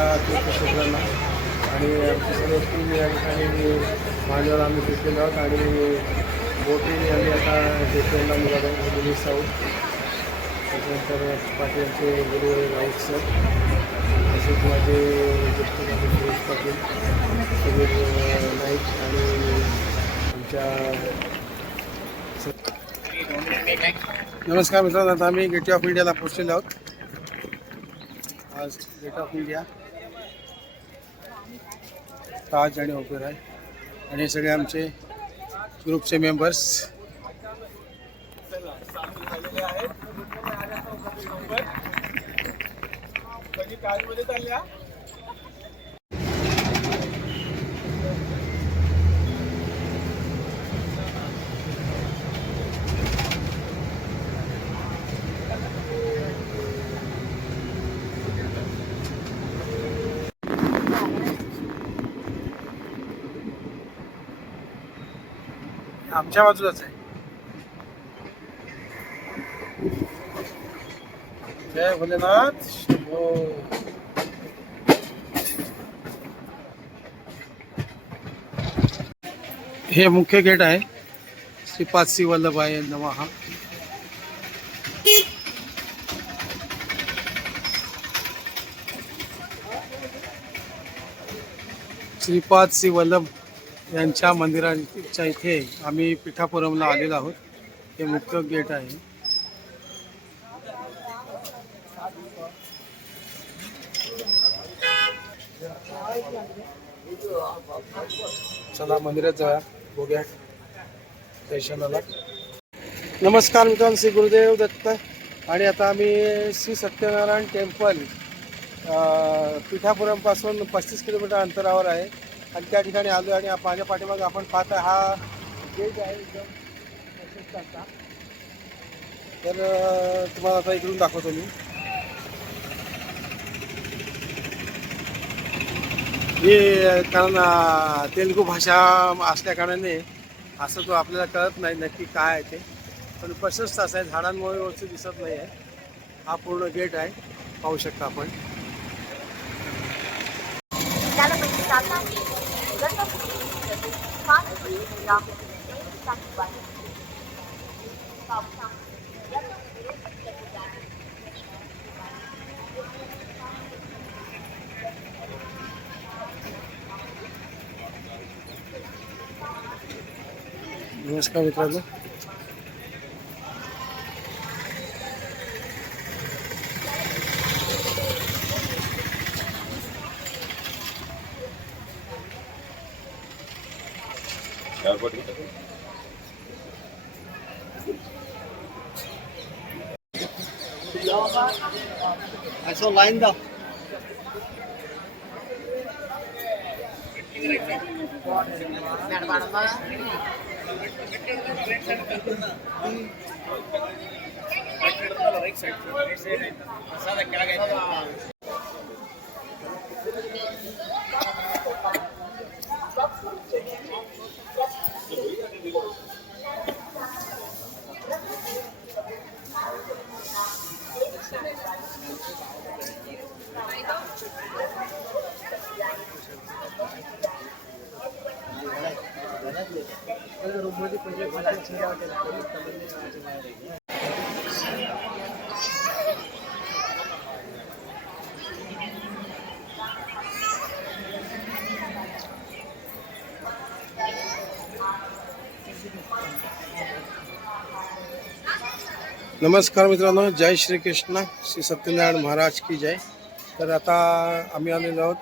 सगळ्या तीर्थक्षेत्रांना आणि आमची सर्व टीम या ठिकाणी मांडवाला आम्ही भेटलेलो आहोत आणि बोटीने आम्ही आता देशला निघालो मुली साऊथ. त्याच्यानंतर पाटीलचे गुरु राऊत सर, तसेच माझे ज्येष्ठ सुरेश पाटील, सुनील नाईक आणि आमच्या. नमस्कार मित्रांनो, आता आम्ही गेट ऑफ इंडियाला पोहोचलेलो आहोत. आज गेट ऑफ इंडिया, ताज आणि ओपेरा आहे आणि हे सगळे आमचे ग्रुपचे मेंबर्स. आमच्या बाजूलाच आहे. जय भोलेनाथ शंभो. हे मुख्य गेट आहे. श्रीपाद श्री वल्लभाय नमः. श्रीपाद श्री वल्लभ यांच्या मंदिराच्या इथे आम्ही पिठापुरमला आलेलो आहोत. हे मुख्य गेट आहे. चला मंदिरात जाऊया, बघूया दर्शनाला. नमस्कार मित्रांनो, श्री गुरुदेव दत्त. आणि आता आम्ही श्री सत्यनारायण टेम्पल पिठापुरमपासून 35 किलोमीटर अंतरावर आहे आणि त्या ठिकाणी आलो आणि माझ्या पाठीमागे आपण पाहता हा गेट आहे एकदम प्रशस्त. तर तुम्हाला आता इकडून दाखवतो मी. हे कारण तेलुगू भाषा असल्या कारणाने असं तो आपल्याला कळत नाही नक्की काय आहे ते, पण प्रशस्त असं आहे, झाडांमुळे वरती दिसत नाही आहे. हा पूर्ण गेट आहे, पाहू शकता आपण. नमस्कार मित्रांनो, ऐसा लाइन दा. नमस्कार मित्रांनो, जय श्री कृष्ण, श्री सत्यनारायण महाराज की जय. तर आता आम्ही आलेलो आहोत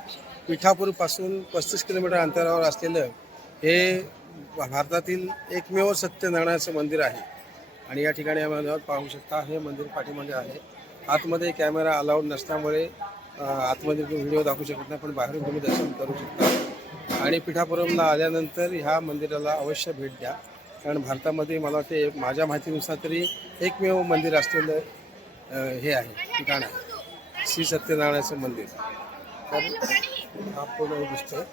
पिठापूरपासून 35 किलोमीटर अंतरावर असलेलं हे भारतातील एकमेव सत्यनारायणाचं मंदिर आहे. आणि या ठिकाणी आम्ही पाहू शकता, हे मंदिर पाठीमागे आहे. आतमध्ये कॅमेरा अलाउड नसल्यामुळे आतमध्ये व्हिडिओ दाखवू शकत नाही, पण बाहेरून तुम्ही दर्शन करू शकता. आणि पिठापुरमला आल्यानंतर ह्या मंदिराला अवश्य भेट द्या, कारण भारतामध्ये मला वाटते माझ्या माहितीनुसार तरी एकमेव मंदिर असलेलं हे आहे, ठिकाण आहे, श्री सत्यनारायणाचं मंदिर. तर हा पूर्ण दिसतोय.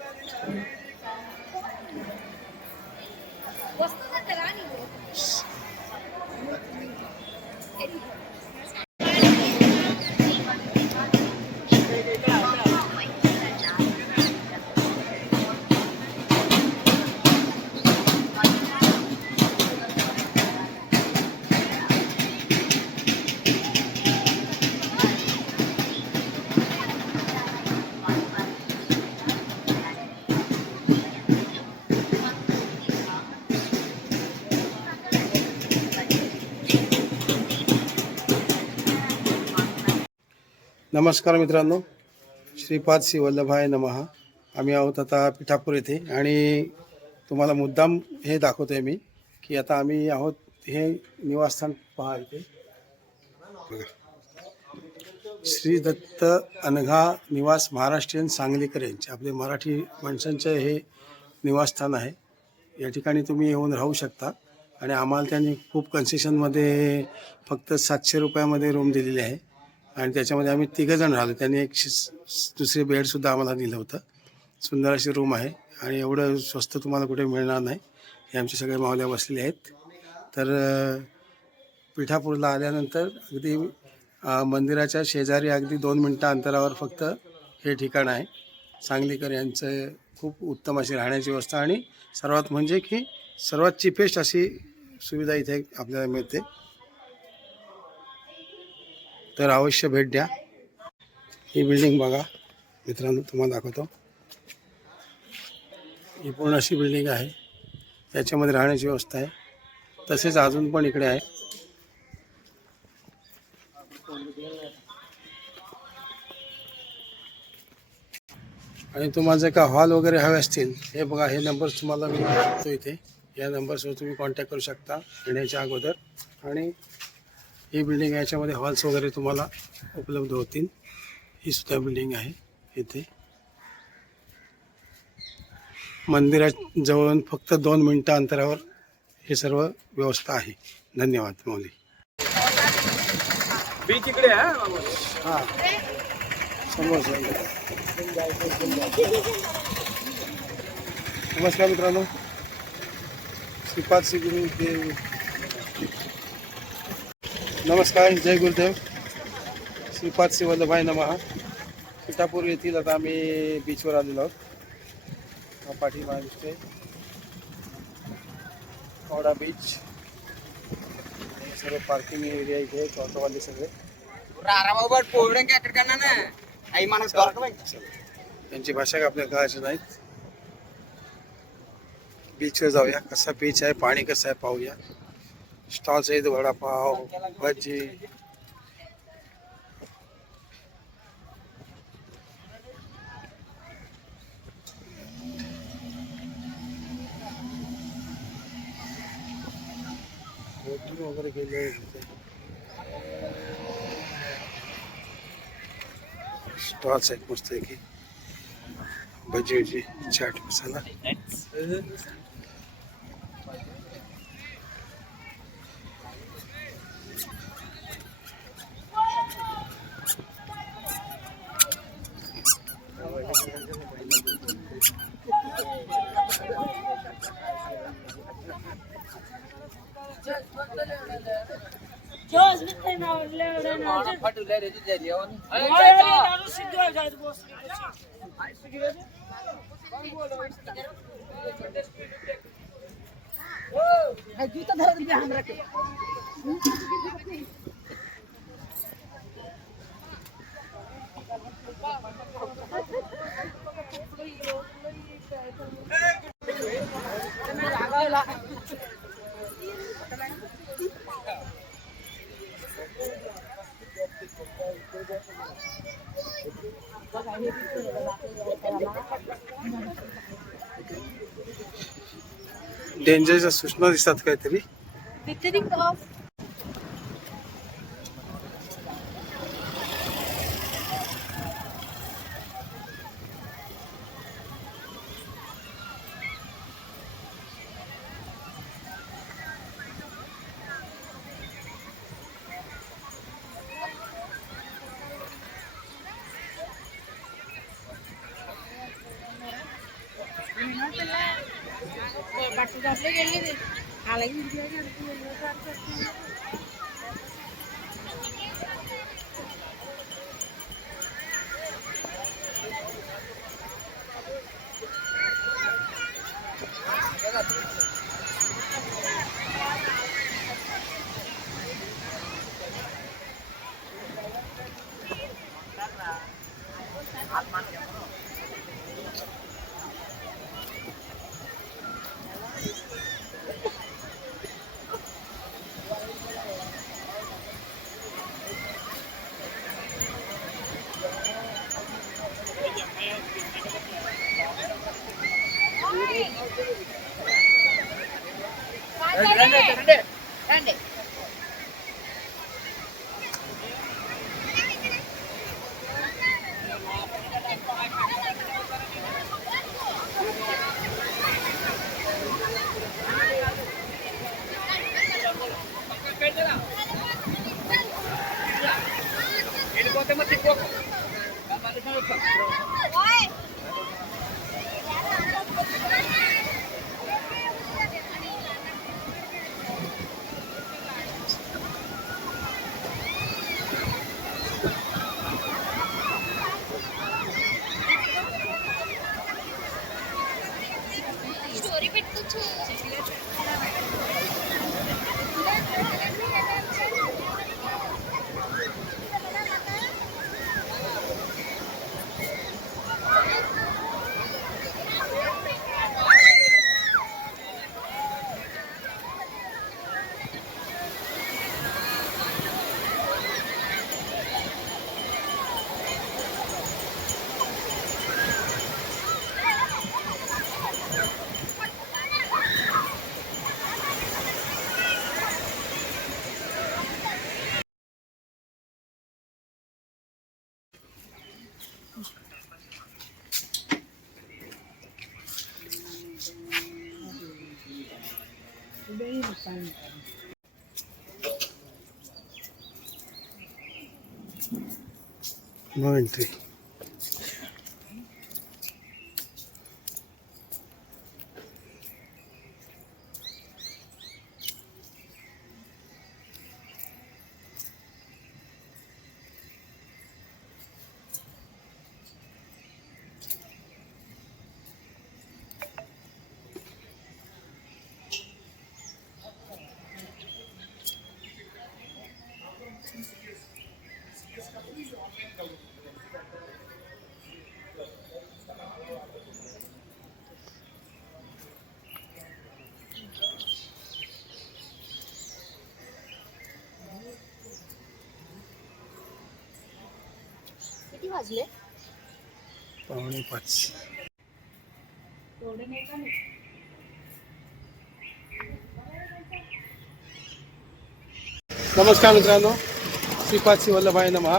नमस्कार मित्रांनो, श्रीपाद श्री वल्लभाय नमः. आम्ही आहोत आता पिठापूर येथे आणि तुम्हाला मुद्दाम हे दाखवतोय मी की आता आम्ही आहोत हे निवासस्थान पहा इथे बघा. श्री दत्त अनघा निवास महाराष्ट्रीयन सांगलीकर यांचे आपले मराठी माणसांचे हे निवासस्थान आहे. या ठिकाणी तुम्ही येऊन राहू शकता आणि आम्हाला त्यांनी खूप कन्सेशनमध्ये फक्त 700 रुपयामध्ये रूम दिलेली आहे आणि त्याच्यामध्ये आम्ही 3 जण राहिलो. त्यांनी एक दुसरे बेडसुद्धा आम्हाला दिलं होतं. सुंदर अशी रूम आहे आणि एवढं स्वस्त तुम्हाला कुठे मिळणार नाही. हे आमचे सगळे मावल्या बसलेले आहेत. तर पिठापूरला आल्यानंतर अगदी मंदिराच्या शेजारी अगदी 2 मिनटं अंतरावर फक्त हे ठिकाण आहे. सांगलीकर यांचं खूप उत्तम अशी राहण्याची व्यवस्था आणि सर्वात म्हणजे की सर्वात चिपेस्ट अशी सुविधा इथे आपल्याला मिळते. तर अवश्य भेट द्या. ही बिल्डिंग बघा मित्रांनो, तुम्हाला दाखवतो. ही पूर्ण अशी बिल्डिंग आहे. याच्यामध्ये राहण्याची व्यवस्था आहे. तसेच अजून पण इकडे आहे. आणि तुम्हाला जर का हॉल वगैरे हवे असतील, हे बघा हे नंबर तुम्हाला मी देतो इथे. या नंबर्सवर तुम्ही कॉन्टॅक्ट करू शकता येण्याच्या अगोदर. आणि ही बिल्डिंग याच्यामध्ये हॉल्स वगैरे तुम्हाला उपलब्ध होतील. ही सुद्धा बिल्डिंग आहे इथे. मंदिराजवळून फक्त 2 मिनटं अंतरावर हे सर्व व्यवस्था आहे. धन्यवाद मौली. बीच इकडे आहे. हां समोर. नमस्कार मित्रांनो, श्रीपाद श्री गुरुदेव. नमस्कार, जय गुरुदेव. श्रीपाद श्री वल्लभाय नमः. पिठापूर येथील आता आम्ही बीचवर आलेलो आहोत. पाठीमागे दिसतोय कवडा बीच. सर्व पार्किंग एरिया इथे आहेत. ऑटोवाले सगळे त्यांची भाषा का आपल्याला कळायची नाहीत. बीचवर जाऊया. कसा बीच आहे, पाणी कसं आहे पाहूया. स्टॉल्स आहेत, वडापाव, भजी. बोटिंग वगैरे केले. स्टॉल्स आहेत मस्त की भजी वजी, चाट मसाला. डेंजरच्या सूचना दिसतात काहीतरी. No entry. किती वाजले? 4:45. एवढे नाही का? नमस्कार मित्रांनो, श्रीपाद वल्लभाई नमः.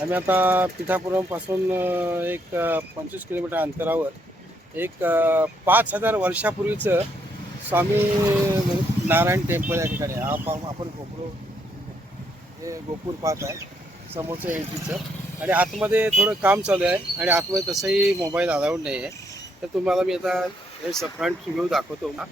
आम्ही आता पिठापुरमपासून एक 25 किलोमीटर अंतरावर एक 5000 वर्षापूर्वीचं स्वामी नारायण टेम्पल या ठिकाणी आपण गोपूर पाहत आहे समोरचं एंट्रीचं. आणि आतमध्ये थोडं काम चालू आहे आणि आतमध्ये तसंही मोबाईल अलाउड नाही आहे. तर तुम्हाला मी आता हे फ्रंट व्ह्यू दाखवतो ना.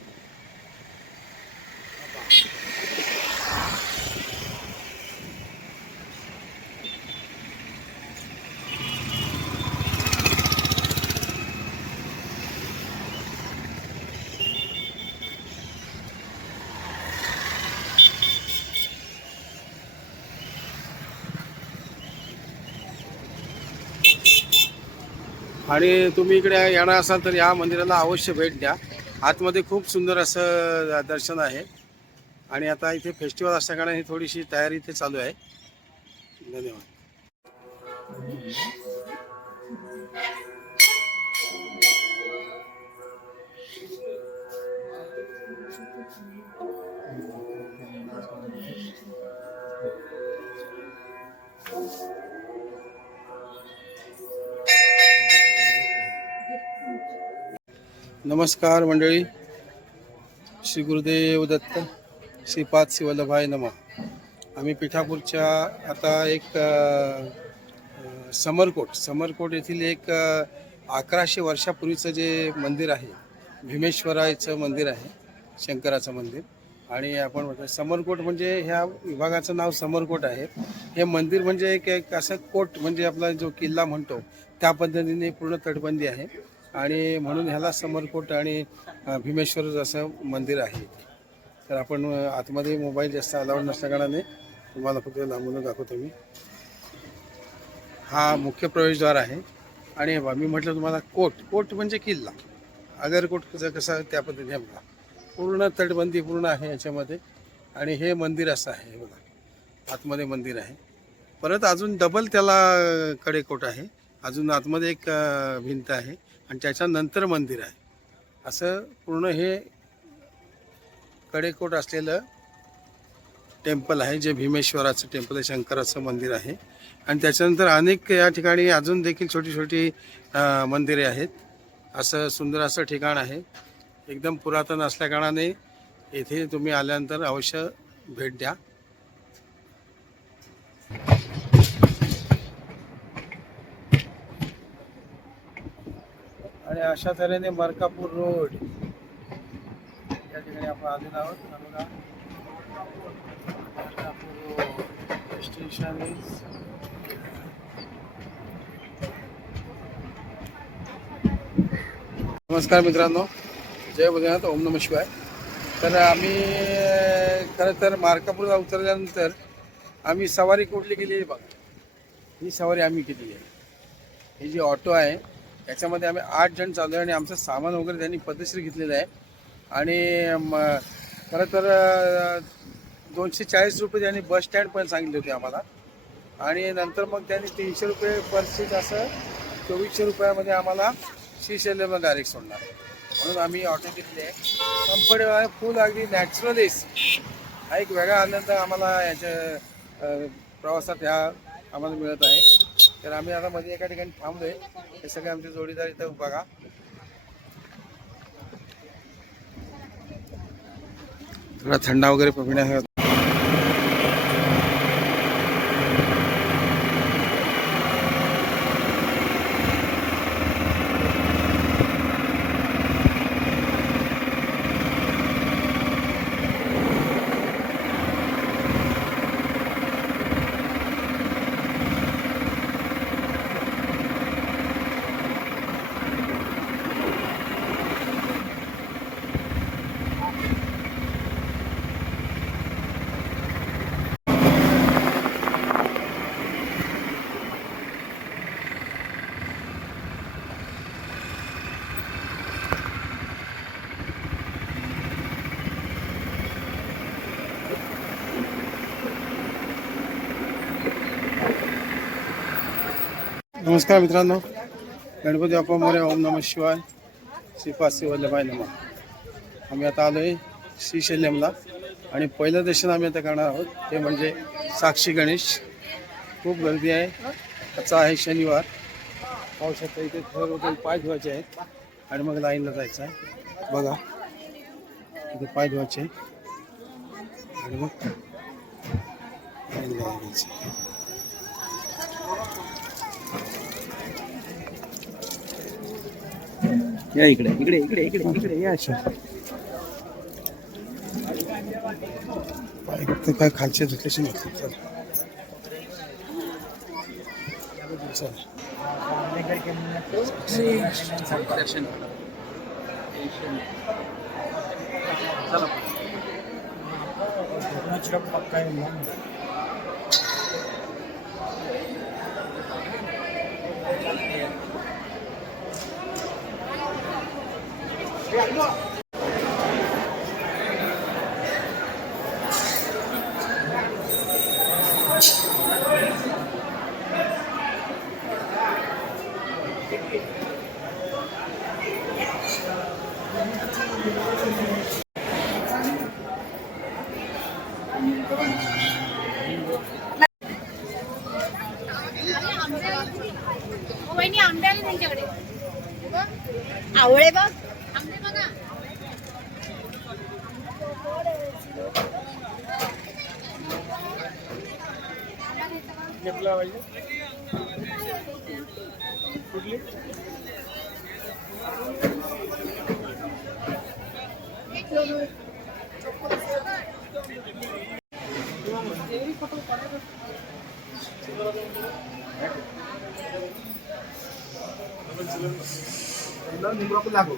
आणि तुम्ही इकडे येणार असाल तर या मंदिराला अवश्य भेट द्या. आतमध्ये खूप सुंदर असं दर्शन आहे. आणि आता इथे फेस्टिवल असल्याकारणे ही थोडीशी तयारी इथे चालू आहे. धन्यवाद. नमस्कार मंडळी, श्री गुरुदेव दत्त, श्रीपाद वल्लभाई नमः. आम्ही पिठापूरच्या आता एक समरकोट येथील एक 1100 वर्षापूर्वीचं जे मंदिर आहे, भीमेश्वराचं मंदिर आहे, शंकराचं मंदिर. आणि आपण म्हणतो समरकोट म्हणजे ह्या विभागाचं नाव समरकोट आहे. हे मंदिर म्हणजे एक असं कोट म्हणजे आपला जो किल्ला म्हणतो त्या पद्धतीने पूर्ण तटबंदी आहे. आणि म्हणून ह्याला समरकोट आणि भीमेश्वर असं मंदिर आहे. तर आपण आतमध्ये मोबाईल जास्त अलाउड नसल्याकारणाने तुम्हाला फक्त लांबून दाखवतो मी. हा मुख्य प्रवेशद्वार आहे. आणि मी म्हटलं तुम्हाला कोट म्हणजे किल्ला, अगरकोट कसा त्या पद्धतीने बघा पूर्ण तटबंदी पूर्ण आहे याच्यामध्ये. आणि हे मंदिर असं आहे बघा, आतमध्ये मंदिर आहे. परत अजून डबल त्याला कडेकोट आहे, अजून आतमध्ये एक भिंत आहे आणि त्याच्यानंतर मंदिर आहे. असं पूर्ण हे कडेकोट असलेलं टेम्पल आहे, जे भीमेश्वराचं टेम्पल आहे, शंकराचं मंदिर आहे. आणि त्याच्यानंतर अनेक या ठिकाणी अजून देखील छोटी छोटी मंदिरे आहेत. असं सुंदर असं ठिकाण आहे, एकदम पुरातन असल्याकारणाने येथे तुम्ही आल्यानंतर अवश्य भेट द्या. आणि अशा तऱ्हेने मरकापूर रोड या ठिकाणी आपण आलेलो आहोत. हा बघा, मरकापूर रोड स्टेशन इज. नमस्कार मित्रांनो, जय भोलेनाथ, ओम नमः शिवाय. तर आम्ही खरं तर मार्कापूरला उतरल्यानंतर आम्ही सवारी कुठली केली बघा. ही सवारी आम्ही केलेली आहे. ही जी ऑटो आहे याच्यामध्ये आम्ही 8 जण चाललो आहे आणि आमचं सामान वगैरे त्यांनी पद्धतशीर घेतलेलं आहे. आणि खरं तर 240 रुपये त्यांनी बस स्टँडपर्यंत सांगितले होते आम्हाला. आणि नंतर मग त्यांनी 300 रुपये पर सीट असं 2400 रुपयामध्ये आम्हाला श्रीशैल्यमला डायरेक्ट सोडणार. म्हणून आम्ही ऑटो घेतली आहे. कम्फर्टेबल आहे, फुल अगदी नॅचरल एसी. हा एक वेगळा आनंद आम्हाला याच्या प्रवासात ह्या आम्हाला मिळत आहे. तर आम्ही आता मध्ये एका ठिकाणी थांबलोय. हे सगळे आमचे जोडीदार इथं बघा. थोडा थंडा वगैरे पिण्यासाठी नमस्कार मित्रांनो, गणपती बाप्पा मोरया, ओम नमः शिवाय, श्रीपाद श्री वल्लभाय नमः. आम्ही आता आलो आहे श्रीशैल्यमला आणि पहिलं दर्शन आम्ही आता करणार आहोत ते म्हणजे साक्षी गणेश. खूप गर्दी आहे. आजचा आहे शनिवार. पाहू शकता इथे थोडं पाय धुवायचे आहेत आणि मग लाईनला जायचं आहे. बघा इथे पाय धुवायचे आणि मग लाईनला जायचं. या इकडे इकडे इकडे इकडे इकडे या. ते काय खालचे धुतल्याशी नसते. वहिनी आंबे आले त्यांच्याकडे. आवळे बघ, आंबे बघा. कुठली लागू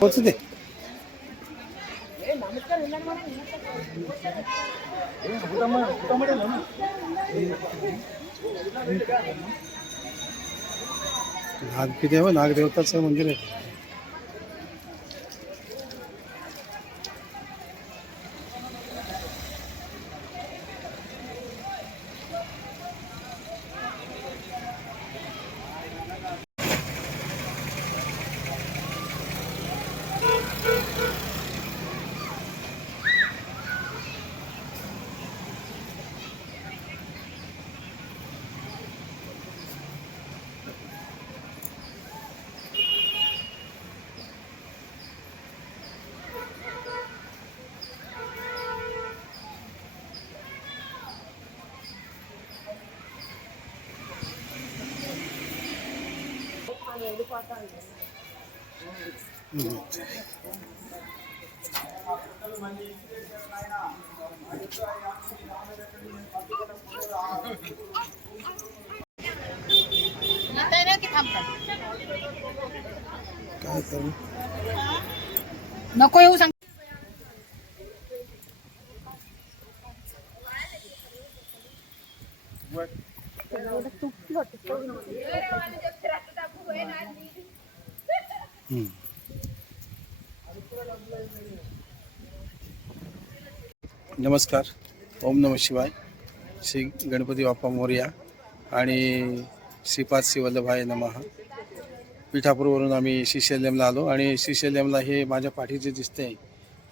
पोचू दे. नागदेव नागदेवताचं मंदिर आहे. येताय ना की थांबतात? काय करू? नको येऊ सांग. हम्म. नमस्कार. ओम नमः शिवाय. श्री गणपती बाप्पा मोरया आणि श्रीपाद श्री वल्लभाय नमः. पिठापूरवरून आम्ही श्रीशैल्यमला आलो आणि श्रीशैल्यमला हे माझ्या पाठीचे दिसते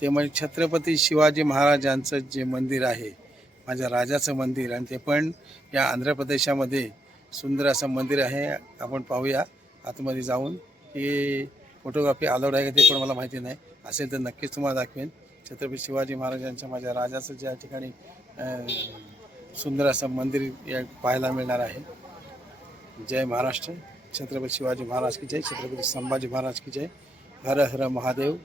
ते म्हणजे छत्रपती शिवाजी महाराजांचं जे मंदिर आहे, माझ्या राजाचं मंदिर, आणि ते पण या आंध्र प्रदेशामध्ये सुंदर असं मंदिर आहे. आपण पाहूया आतमध्ये जाऊन. की फोटोग्राफी अलाउड आहे का ते पण मला माहिती नाही, असेल तर नक्कीच तुम्हाला दाखवेन. छत्रपती शिवाजी महाराजांच्या माझ्या राजाचं ज्या ठिकाणी सुंदर असं मंदिर या पाहायला मिळणार आहे. जय महाराष्ट्र. छत्रपती शिवाजी महाराज की जय. छत्रपती संभाजी महाराज की जय. हर हर महादेव.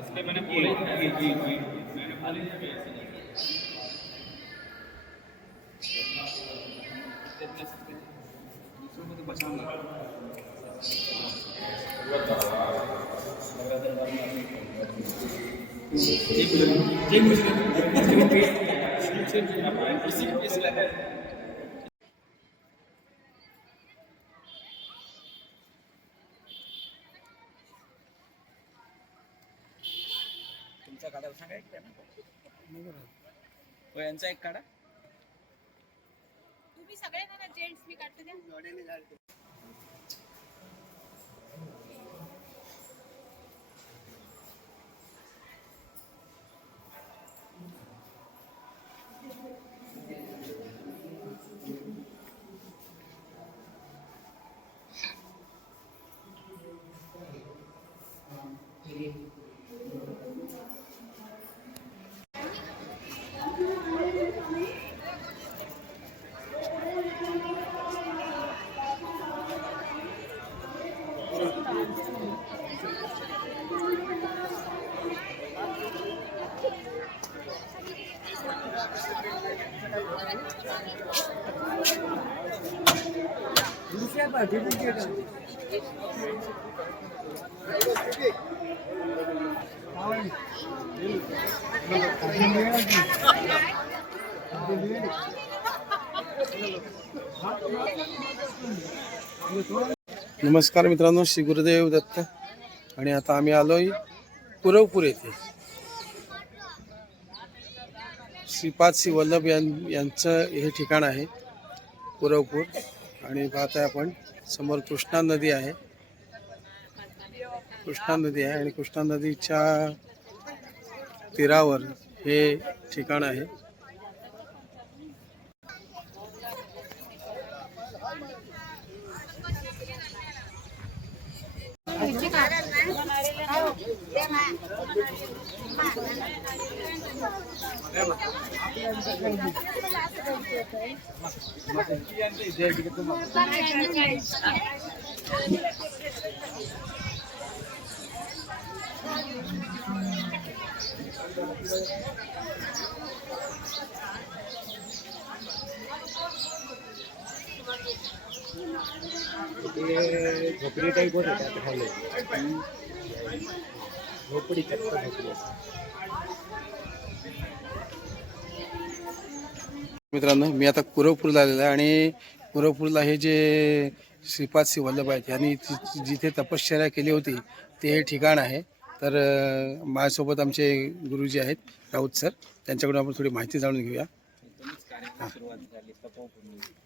इसलिए मैंने बोला जी मैंने बोला दूसरों को तो बचाऊंगा। तुमचा काढा सांगा एक त्यांना. हो, यांचा एक काढा. तुम्ही सगळे ना जेंट्स मी काढते द्या. नमस्कार मित्रांनो, श्री गुरुदेव दत्त. आणि आता आम्ही आलोय पुरवपूर येथे श्रीपाद श्री वल्लभ यांचं हे ठिकाण आहे पुरवपूर. आणि पाहताय आपण समोर कृष्णा नदी आहे. कृष्णा नदी आहे आणि कृष्णा नदीच्या तीरावर हे ठिकाण आहे. झोपडी टाईप होत होत्या खायला. झोपडी चक्क झोपडी. मित्रांनो, मी आता कुरवपूरला आलेलो आहे आणि कुरवपूरला हे जे श्रीपाद श्री वल्लभ आहेत यांनी जिथे तपश्चर्या केली होती ते हे ठिकाण आहे. तर माझ्यासोबत आमचे गुरुजी आहेत राऊत सर, त्यांच्याकडून आपण थोडी माहिती जाणून घेऊया.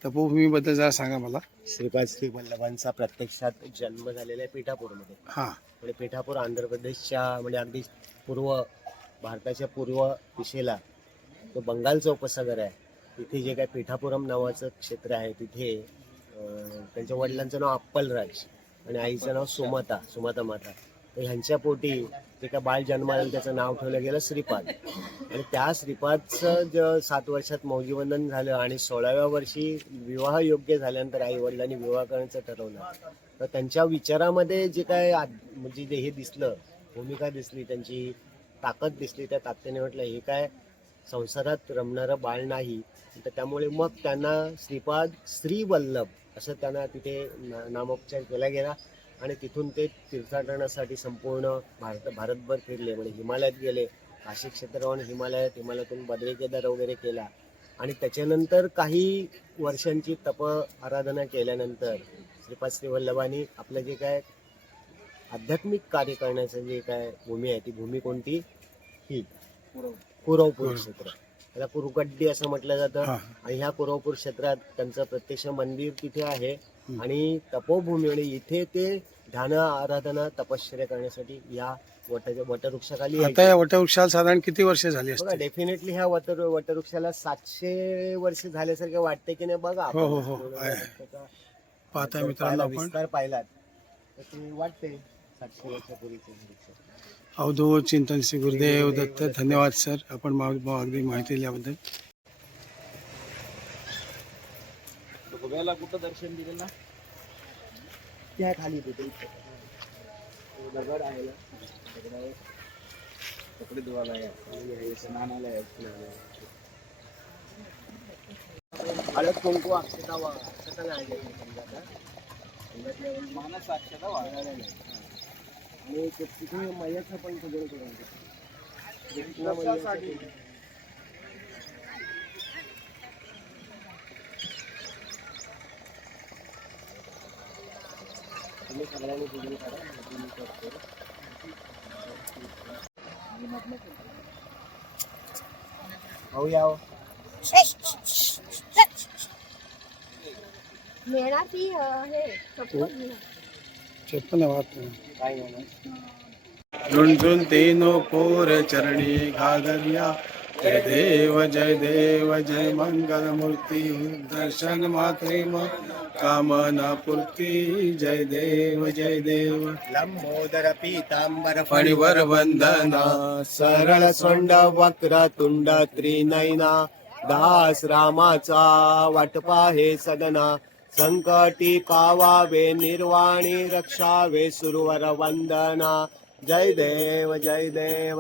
तपोभूमीबद्दल जरा सांगा मला. श्रीपाद श्री वल्लभांचा प्रत्यक्षात जन्म झालेला आहे पिठापूरमध्ये. हां, म्हणजे पिठापूर आंध्र प्रदेशच्या म्हणजे अगदी पूर्व भारताच्या पूर्व दिशेला तो बंगालचा उपसागर आहे. तिथे जे काय पिठापुरम नावाचं क्षेत्र आहे तिथे त्यांच्या वडिलांचं नाव अप्पलराज आणि आईचं नाव सुमाता माता. तर ह्यांच्या पोटी जे काय बाळ जन्माला त्याचं नाव ठेवलं गेलं श्रीपाद. आणि त्या श्रीपादचं 7 वर्षात मौजीवंदन झालं आणि 16व्या वर्षी विवाह योग्य झाल्यानंतर आई वडिलांनी विवाह करण्याचं ठरवलं. तर त्यांच्या विचारामध्ये जे काय म्हणजे जे हे दिसलं, भूमिका दिसली, त्यांची ताकद दिसली, त्या ताकदीने म्हटलं हे काय संसारात रमणारं बाळ नाही. तर त्यामुळे मग त्यांना श्रीपाद श्री वल्लभ असं त्यांना तिथे नामोपचार केला गेला. आणि तिथून ते तीर्थाटनासाठी संपूर्ण भारतभर फिरले. म्हणजे हिमालयात गेले, काशी क्षेत्रावरून हिमालयातून बद्री केदार वगैरे केला. आणि त्याच्यानंतर काही वर्षांची तप आराधना केल्यानंतर श्रीपाद श्री वल्लभांनी आपलं जे काय आध्यात्मिक कार्य करण्याचं जे काय भूमी आहे ती भूमी कोणती? ही कुरवपूर क्षेत्र. त्याला कुरुकड्डी असं म्हटलं जातं. आणि ह्या कुरवपूर क्षेत्रात त्यांचं प्रत्यक्ष मंदिर तिथे आहे. आणि तपोभूमी म्हणजे इथे ते ध्यान आराधना तपश्चर्या करण्यासाठी या वटवृक्षाखाली. आता या वटवृक्षाला साधारण किती वर्ष झाली बघा, असतील? डेफिनेटली ह्या वटवृक्षाला 700 वर्ष झाल्यासारखे वाटते की नाही बघा. हो. पाहताय मित्रांनो आपण विस्तार पाहिलात तर ते वाटते 700 वर्षापूर्वीचे वृक्ष. अवधूत चिंतन श्री गुरुदेव दत्त. धन्यवाद सर, आपण अगदी माहिती दिल्याबद्दल. गोव्याला कुठं दर्शन दिलं ना? त्या खाली तिथे दगड आहे ना, दगडावर कपडे धुवायला आहे, स्नानाला आहे. हळद कुंकू अक्षता नाही मानस साक्षात वाढायला नाही. आणि तिथे मयचं पण पूजन करून तुम्ही सगळ्यांनी पूजन करा मी करतो. भाऊ याव. मेणा की हे चप्पल चप्पल वाहत काय म्हणा झुंझुन तेनो पोर चरणी घागरिया. जय देव जय मंगल मूर्ती. दर्शन मात्रे कामना पूर्ती. जय देव लंबोदर पीतांबर फणीवर वंदना. सरळ सोंड वक्र तुंड त्रिनयना. दास रामाचा वाटपा हे सदना. संकटी पावावे निर्वाणी रक्षावे सुरवर वंदना. जय देव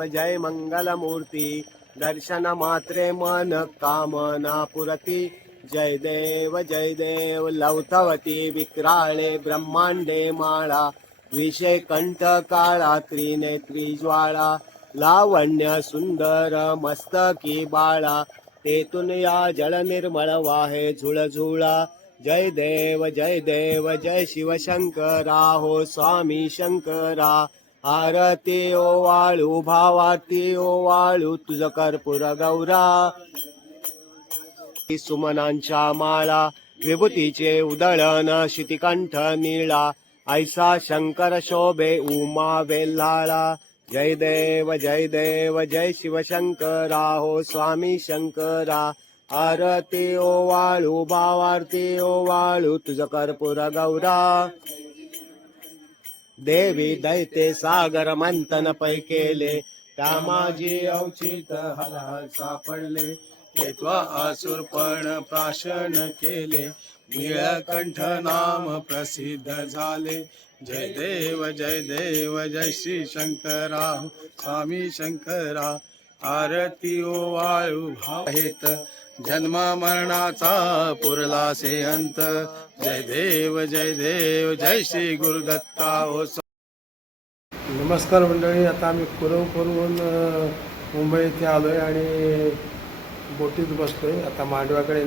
जय मंगल मूर्ती. दर्शन मात्रे मन कामना पुरती. जय देव लवथवती विक्राळे ब्रह्मांडे माळा. विषय कंठ काळा त्रिनेत्री ज्वाळा. लावण्य सुंदर मस्तकी बाळा. तेतून या जल निर्मळ वाहे झुळझुळा. जय देव जय शिवशंकरा हो स्वामी शंकरा. आरती ओवाळू भावाती ओवाळू तुझ कर्पूर गौरा. सुमनांच्या माळा विभूतीचे उदळण शितिकंठ नीळा. ऐसा शंकर शोभे उमा वेल्हाळा. जय देव जय शिवशंकरा हो स्वामी शंकरा. आरती ओवाळू भावारती ओवाळू तुझ कर्पूर गौरा. देवी दैते सागर मंथन पै केले. त्या माझी अवचित हलहल सापडले. तेत्वा असुर पण प्राशन केले. नीळकंठ नाम प्रसिद्ध झाले. जय देव जय श्री शंकरा स्वामी शंकरा. आरती ओवाळू भावेत जन्म मरणाचा पुरला से अंत. जय देव जय श्री गुरुदत्ता हो. नमस्कार मंडळी, आता आम्ही कुरवपूरहून मुंबई येथे आलोय आणि बोटीत बसलोय. आता मांडव्याकडे